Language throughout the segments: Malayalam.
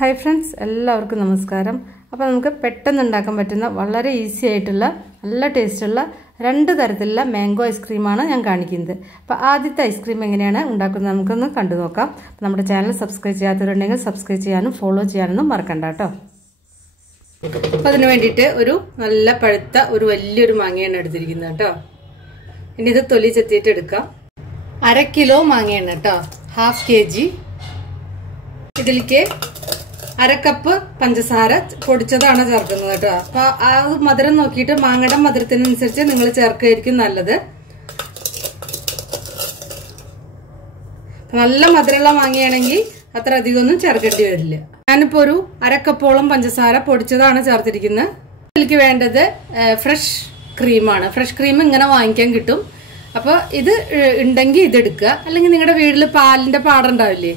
ഹായ് ഫ്രണ്ട്സ്, എല്ലാവർക്കും നമസ്കാരം. അപ്പോൾ നമുക്ക് പെട്ടെന്ന് ഉണ്ടാക്കാൻ പറ്റുന്ന വളരെ ഈസി ആയിട്ടുള്ള നല്ല ടേസ്റ്റുള്ള രണ്ട് തരത്തിലുള്ള മാംഗോ ഐസ്ക്രീമാണ് ഞാൻ കാണിക്കുന്നത്. അപ്പോൾ ആദ്യത്തെ ഐസ്ക്രീം എങ്ങനെയാണ് ഉണ്ടാക്കുന്നത് നമുക്കൊന്ന് കണ്ടു നോക്കാം. നമ്മുടെ ചാനൽ സബ്സ്ക്രൈബ് ചെയ്യാത്തവരുണ്ടെങ്കിൽ സബ്സ്ക്രൈബ് ചെയ്യാനും ഫോളോ ചെയ്യാനൊന്നും മറക്കണ്ട കേട്ടോ. അപ്പോൾ അതിന് വേണ്ടിയിട്ട് ഒരു നല്ല പഴുത്ത ഒരു വലിയൊരു മാങ്ങയാണ് എടുത്തിരിക്കുന്നത് കേട്ടോ. ഇനി ഇത് തൊലി ചെത്തിയിട്ട് എടുക്കാം. 1/2 കിലോ മാങ്ങയാണ് കേട്ടോ, 1/2 kg. ഇതിലേക്ക് 1/2 കപ്പ് പഞ്ചസാര പൊടിച്ചതാണ് ചേർക്കുന്നത് കേട്ടോ. അപ്പൊ ആ മധുരം നോക്കിയിട്ട് മാങ്ങയുടെ മധുരത്തിനനുസരിച്ച് നിങ്ങൾ ചേർക്കുകയായിരിക്കും നല്ലത്. നല്ല മധുരമുള്ള മാങ്ങയാണെങ്കിൽ അത്ര അധികമൊന്നും ചേർക്കേണ്ടി വരില്ല. ഞാനിപ്പോ ഒരു 1/2 കപ്പോളം പഞ്ചസാര പൊടിച്ചതാണ് ചേർത്തിരിക്കുന്നത്. ഇതിലേക്ക് വേണ്ടത് ഫ്രഷ് ക്രീമാണ്. ഫ്രഷ് ക്രീം ഇങ്ങനെ വാങ്ങിക്കാൻ കിട്ടും. അപ്പൊ ഇത് ഉണ്ടെങ്കിൽ ഇത് എടുക്കുക, അല്ലെങ്കിൽ നിങ്ങളുടെ വീട്ടിൽ പാലിന്റെ പാടുണ്ടാവില്ലേ,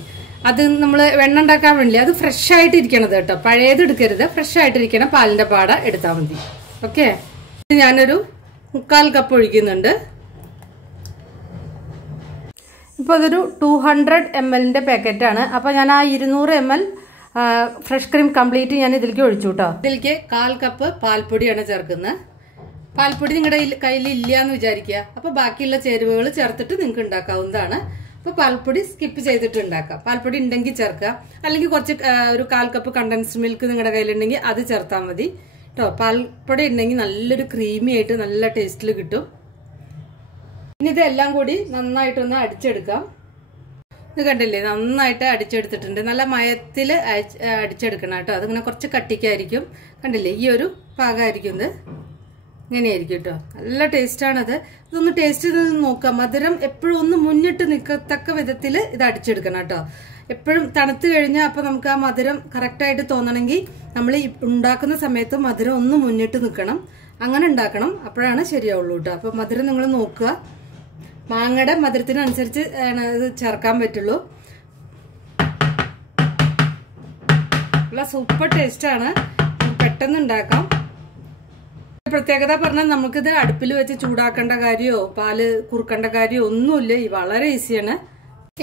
അത് നമ്മൾ വെണ്ണ ഉണ്ടാക്കാൻ വേണ്ടി അത് ഫ്രഷ് ആയിട്ട് ഇരിക്കണത് കേട്ടോ. പഴയത് എടുക്കരുത്, ഫ്രഷ് ആയിട്ടിരിക്കണം പാലിന്റെ പാട എടുത്താൽ മതി. ഓക്കെ, ഞാനൊരു 3/4 കപ്പ് ഒഴിക്കുന്നുണ്ട്. ഇപ്പോൾ അതൊരു 200 ml പാക്കറ്റാണ്. അപ്പൊ ഞാൻ ആ 200 ml ഫ്രഷ് ക്രീം കംപ്ലീറ്റ് ഞാൻ ഇതിലേക്ക് ഒഴിച്ചു കേട്ടോ. ഇതിലേക്ക് 1/4 കപ്പ് പാൽപ്പൊടിയാണ് ചേർക്കുന്നത്. പാൽപ്പൊടി നിങ്ങളുടെ കയ്യിൽ ഇല്ല എന്ന് വിചാരിക്കുക. അപ്പൊ ബാക്കിയുള്ള ചേരുവകൾ ചേർത്തിട്ട് നിങ്ങൾക്ക് ഉണ്ടാക്കാവുന്നതാണ്. അപ്പൊ പാൽപ്പൊടി സ്കിപ്പ് ചെയ്തിട്ട് ഉണ്ടാക്കാം. പാൽപ്പൊടി ഉണ്ടെങ്കിൽ ചേർക്കുക, അല്ലെങ്കിൽ കുറച്ച് ഒരു 1/4 കപ്പ് കണ്ടൻസ്ഡ് മിൽക്ക് നിങ്ങളുടെ കയ്യിലുണ്ടെങ്കിൽ അത് ചേർത്താൽ മതി കേട്ടോ. പാൽപ്പൊടി ഉണ്ടെങ്കിൽ നല്ലൊരു ക്രീമി ആയിട്ട് നല്ല ടേസ്റ്റിൽ കിട്ടും. ഇനി ഇതെല്ലാം കൂടി നന്നായിട്ടൊന്ന് അടിച്ചെടുക്കാം. ഇത് കണ്ടില്ലേ, നന്നായിട്ട് അടിച്ചെടുത്തിട്ടുണ്ട്. നല്ല മയത്തില് അടിച്ചെടുക്കണം കേട്ടോ. അതിങ്ങനെ കുറച്ച് കട്ടിക്കായിരിക്കും. കണ്ടില്ലേ, ഈ ഒരു പാകമായിരിക്കും ഇത്. ഇങ്ങനെയായിരിക്കും കേട്ടോ. നല്ല ടേസ്റ്റാണത്. ഇതൊന്ന് ടേസ്റ്റ് ചെയ്ത് നോക്കാം. മധുരം എപ്പോഴും ഒന്ന് മുന്നിട്ട് നിൽക്കത്തക്ക വിധത്തിൽ ഇത് അടിച്ചെടുക്കണം കേട്ടോ. എപ്പോഴും തണുത്ത് കഴിഞ്ഞാൽ അപ്പൊ നമുക്ക് ആ മധുരം കറക്റ്റായിട്ട് തോന്നണമെങ്കിൽ നമ്മൾ ഉണ്ടാക്കുന്ന സമയത്ത് മധുരം ഒന്ന് മുന്നിട്ട് നിൽക്കണം. അങ്ങനെ ഉണ്ടാക്കണം, അപ്പോഴാണ് ശരിയാവുള്ളൂ കേട്ടോ. അപ്പൊ മധുരം നിങ്ങൾ നോക്കുക. മാങ്ങയുടെ മധുരത്തിനനുസരിച്ച് ഇത് ചേർക്കാൻ പറ്റുള്ളൂ. നല്ല സൂപ്പർ ടേസ്റ്റാണ്. പെട്ടെന്ന് ഉണ്ടാക്കാം. പ്രത്യേകത പറഞ്ഞാൽ നമുക്കിത് അടുപ്പിൽ വെച്ച് ചൂടാക്കേണ്ട കാര്യമോ പാല് കുറുക്കേണ്ട കാര്യമോ ഒന്നുമില്ല. വളരെ ഈസിയാണ്.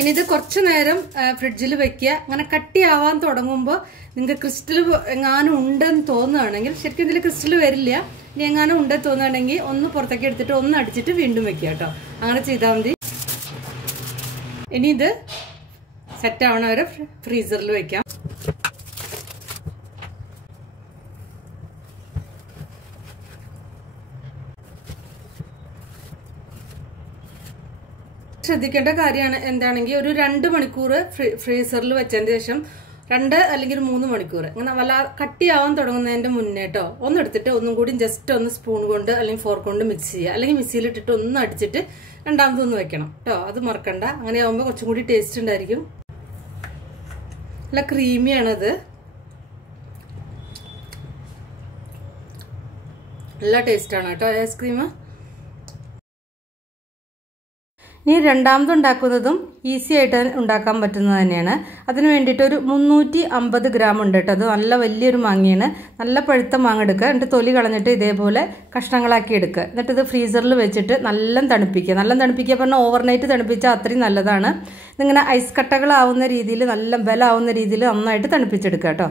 ഇനി ഇത് കുറച്ചു നേരം ഫ്രിഡ്ജിൽ വെക്കുക. അങ്ങനെ കട്ടിയാവാൻ തുടങ്ങുമ്പോൾ നിങ്ങൾക്ക് ക്രിസ്റ്റൽ എങ്ങാനും ഉണ്ടെന്ന് തോന്നുകയാണെങ്കിൽ, ശരിക്കും ഇതിൽ ക്രിസ്റ്റൽ വരില്ല, ഇനി എങ്ങാനും ഉണ്ടെന്ന് തോന്നുകയാണെങ്കിൽ ഒന്ന് പുറത്തേക്ക് എടുത്തിട്ട് ഒന്ന് അടിച്ചിട്ട് വീണ്ടും വെക്കുക കേട്ടോ. അങ്ങനെ ചെയ്താൽ മതി. ഇനി ഇത് സെറ്റ് ആവണ വരെ ഫ്രീസറിൽ വെക്കാം. ശ്രദ്ധിക്കേണ്ട കാര്യമാണ് എന്താണെങ്കിൽ, ഒരു 2 മണിക്കൂർ ഫ്രീസറിൽ വെച്ചതിന് ശേഷം 2 അല്ലെങ്കിൽ 3 മണിക്കൂർ അങ്ങനെ വല്ല കട്ടിയാവാൻ തുടങ്ങുന്നതിന്റെ മുന്നേ കേട്ടോ ഒന്ന് എടുത്തിട്ട് ഒന്നും കൂടി ജസ്റ്റ് ഒന്ന് സ്പൂൺ കൊണ്ട് അല്ലെങ്കിൽ ഫോർക്ക് കൊണ്ട് മിക്സ് ചെയ്യുക, അല്ലെങ്കിൽ മിക്സിയിലിട്ടിട്ട് ഒന്ന് അടിച്ചിട്ട് രണ്ടാമതൊന്ന് വെക്കണം കേട്ടോ. അത് മറക്കണ്ട. അങ്ങനെ ആവുമ്പോൾ കുറച്ചും കൂടി ടേസ്റ്റ് ഉണ്ടായിരിക്കും. നല്ല ക്രീമിയാണത്. നല്ല ടേസ്റ്റാണ് കേട്ടോ ഐസ്ക്രീം. ഇനി രണ്ടാമത് ഉണ്ടാക്കുന്നതും ഈസി ആയിട്ട് ഉണ്ടാക്കാൻ പറ്റുന്നത് തന്നെയാണ്. അതിന് വേണ്ടിയിട്ട് ഒരു 350 ഗ്രാം ഉണ്ട് കേട്ടോ. അത് നല്ല വലിയൊരു മാങ്ങയാണ്. നല്ല പഴുത്ത മാങ്ങ എടുക്കുക, എന്നിട്ട് തൊലി കളഞ്ഞിട്ട് ഇതേപോലെ കഷ്ണങ്ങളാക്കി എടുക്കുക. എന്നിട്ട് ഇത് ഫ്രീസറിൽ വെച്ചിട്ട് നല്ല തണുപ്പിക്കുക. നല്ല തണുപ്പിക്കുക പറഞ്ഞാൽ ഓവർനൈറ്റ് തണുപ്പിച്ചാൽ അത്രയും നല്ലതാണ്. ഇതിങ്ങനെ ഐസ് കട്ടകളാവുന്ന രീതിയിൽ, നല്ല ബലമാവുന്ന രീതിയിൽ നന്നായിട്ട് തണുപ്പിച്ചെടുക്കുക കേട്ടോ.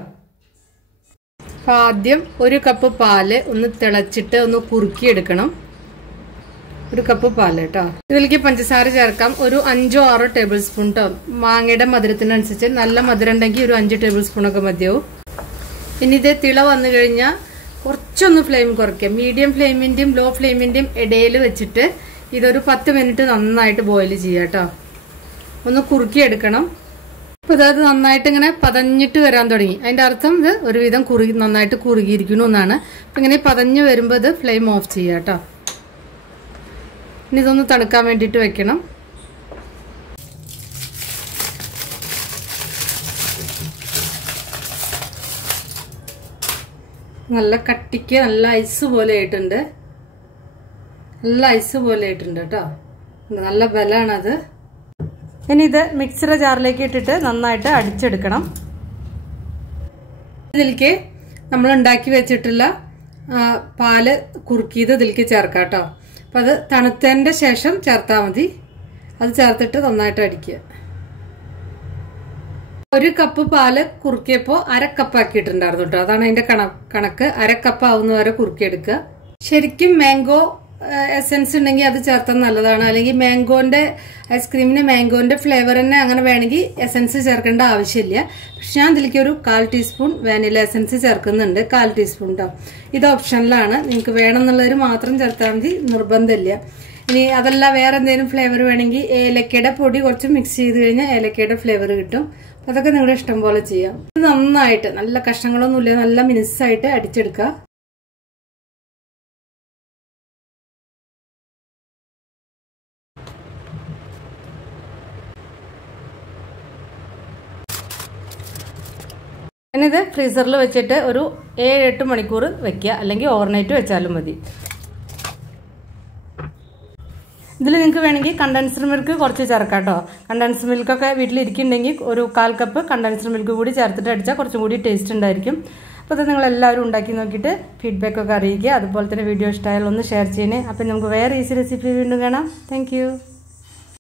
അപ്പോൾ ആദ്യം 1 കപ്പ് പാല് ഒന്ന് തിളച്ചിട്ട് ഒന്ന് കുറുക്കിയെടുക്കണം. 1 കപ്പ് പാല് കേട്ടോ. ഇതിലേക്ക് പഞ്ചസാര ചേർക്കാം. ഒരു 5-6 ടേബിൾ സ്പൂൺ കേട്ടോ. മാങ്ങയുടെ മധുരത്തിനനുസരിച്ച് നല്ല മധുരം ഉണ്ടെങ്കിൽ ഒരു 5 ടേബിൾ സ്പൂണൊക്കെ മതിയാവും. ഇനി ഇത് തിള വന്നു കഴിഞ്ഞാൽ കുറച്ചൊന്ന് ഫ്ലെയിം കുറയ്ക്കാം. മീഡിയം ഫ്ലെയിമിന്റെയും ലോ ഫ്ലെയിമിന്റെയും ഇടയിൽ വെച്ചിട്ട് ഇതൊരു 10 മിനിറ്റ് നന്നായിട്ട് ബോയിൽ ചെയ്യാം കേട്ടോ. ഒന്ന് കുറുക്കിയെടുക്കണം. അപ്പൊ ഇത് നന്നായിട്ട് ഇങ്ങനെ പതഞ്ഞിട്ട് വരാൻ തുടങ്ങി. അതിന്റെ അർത്ഥം ഇത് ഒരുവിധം നന്നായിട്ട് കുറുകിയിരിക്കുന്നു എന്നാണ്. അപ്പൊ ഇങ്ങനെ പതഞ്ഞ് വരുമ്പോൾ ഇത് ഫ്ലെയിം ഓഫ് ചെയ്യാം കേട്ടോ. ഇനി ഇതൊന്ന് തണുക്കാൻ വേണ്ടിയിട്ട് വെക്കണം. നല്ല കട്ടിക്ക് നല്ല ഐസ് പോലെ ആയിട്ടുണ്ട്. നല്ല ഐസ് പോലെ ആയിട്ടുണ്ട് കേട്ടോ. നല്ല ബലമാണത്. ഇനി ഇത് മിക്സർ ജാറിലേക്ക് ഇട്ടിട്ട് നന്നായിട്ട് അടിച്ചെടുക്കണം. ഇതിലേക്ക് നമ്മൾ ഉണ്ടാക്കി വെച്ചിട്ടുള്ള പാല് കുറുക്കിയത് ഇതിലേക്ക് ചേർക്കാം കേട്ടോ. അപ്പം അത് തണുത്തതിൻ്റെ ശേഷം ചേർത്താൽ മതി. അത് ചേർത്തിട്ട് നന്നായിട്ട് അടിക്കുക. 1 കപ്പ് പാല് കുറുക്കിയപ്പോൾ 1/2 കപ്പ് ആക്കിയിട്ടുണ്ടായിരുന്നു കേട്ടോ. അതാണ് അതിന്റെ കണക്ക്. 1/2 കപ്പ് ആവുന്ന വരെ കുറുക്കിയെടുക്കുക. ശരിക്കും മാംഗോ എസെൻസ് ഉണ്ടെങ്കിൽ അത് ചേർത്താൽ നല്ലതാണ്. അല്ലെങ്കിൽ മാംഗോന്റെ ഐസ്ക്രീമിന് മാംഗോന്റെ ഫ്ലേവർ തന്നെ അങ്ങനെ വേണമെങ്കിൽ എസെൻസ് ചേർക്കേണ്ട ആവശ്യമില്ല. പക്ഷെ ഞാൻ ഇതിലേക്ക് ഒരു 1/4 ടീസ്പൂൺ വാനില എസെൻസ് ചേർക്കുന്നുണ്ട്. 1/4 ടീസ്പൂൺ കേട്ടോ. ഇത് ഓപ്ഷനിലാണ്. നിങ്ങൾക്ക് വേണമെന്നുള്ളവർ മാത്രം ചേർത്താൽ മതി, നിർബന്ധമില്ല. ഇനി അതല്ല വേറെ എന്തെങ്കിലും ഫ്ലേവർ വേണമെങ്കിൽ ഏലക്കയുടെ പൊടി കുറച്ച് മിക്സ് ചെയ്ത് കഴിഞ്ഞാൽ ഏലക്കയുടെ ഫ്ലേവർ കിട്ടും. അപ്പൊ അതൊക്കെ നിങ്ങളുടെ ഇഷ്ടം പോലെ ചെയ്യാം. ഇത് നന്നായിട്ട് നല്ല കഷ്ണങ്ങളൊന്നുമില്ല, നല്ല മിനുസായിട്ട് അടിച്ചെടുക്കുക. ഞാനിത് ഫ്രീസറിൽ വെച്ചിട്ട് ഒരു 7-8 മണിക്കൂർ വെക്കുക, അല്ലെങ്കിൽ ഓവർനൈറ്റ് വെച്ചാലും മതി. ഇതിൽ നിങ്ങൾക്ക് വേണമെങ്കിൽ കണ്ടൻസ്ഡ് മിൽക്ക് കുറച്ച് ചേർക്കാം കേട്ടോ. കണ്ടൻസ്ഡ് മിൽക്കൊക്കെ വീട്ടിലിരിക്കുന്നുണ്ടെങ്കിൽ ഒരു 1/4 കപ്പ് കണ്ടൻസ്ഡ് മിൽക്ക് കൂടി ചേർത്തിട്ട് അടിച്ചാൽ കുറച്ചും കൂടി ടേസ്റ്റ് ഉണ്ടായിരിക്കും. അപ്പോൾ അത് നിങ്ങളെല്ലാവരും ഉണ്ടാക്കി നോക്കിയിട്ട് ഫീഡ്ബാക്കൊക്കെ അറിയിക്കുക. അതുപോലെ തന്നെ വീഡിയോ ഇഷ്ടമായാലും ഒന്ന് ഷെയർ ചെയ്യണേ. അപ്പം നമുക്ക് വേറെ ഈസി റെസിപ്പി വീണ്ടും കാണാം. താങ്ക്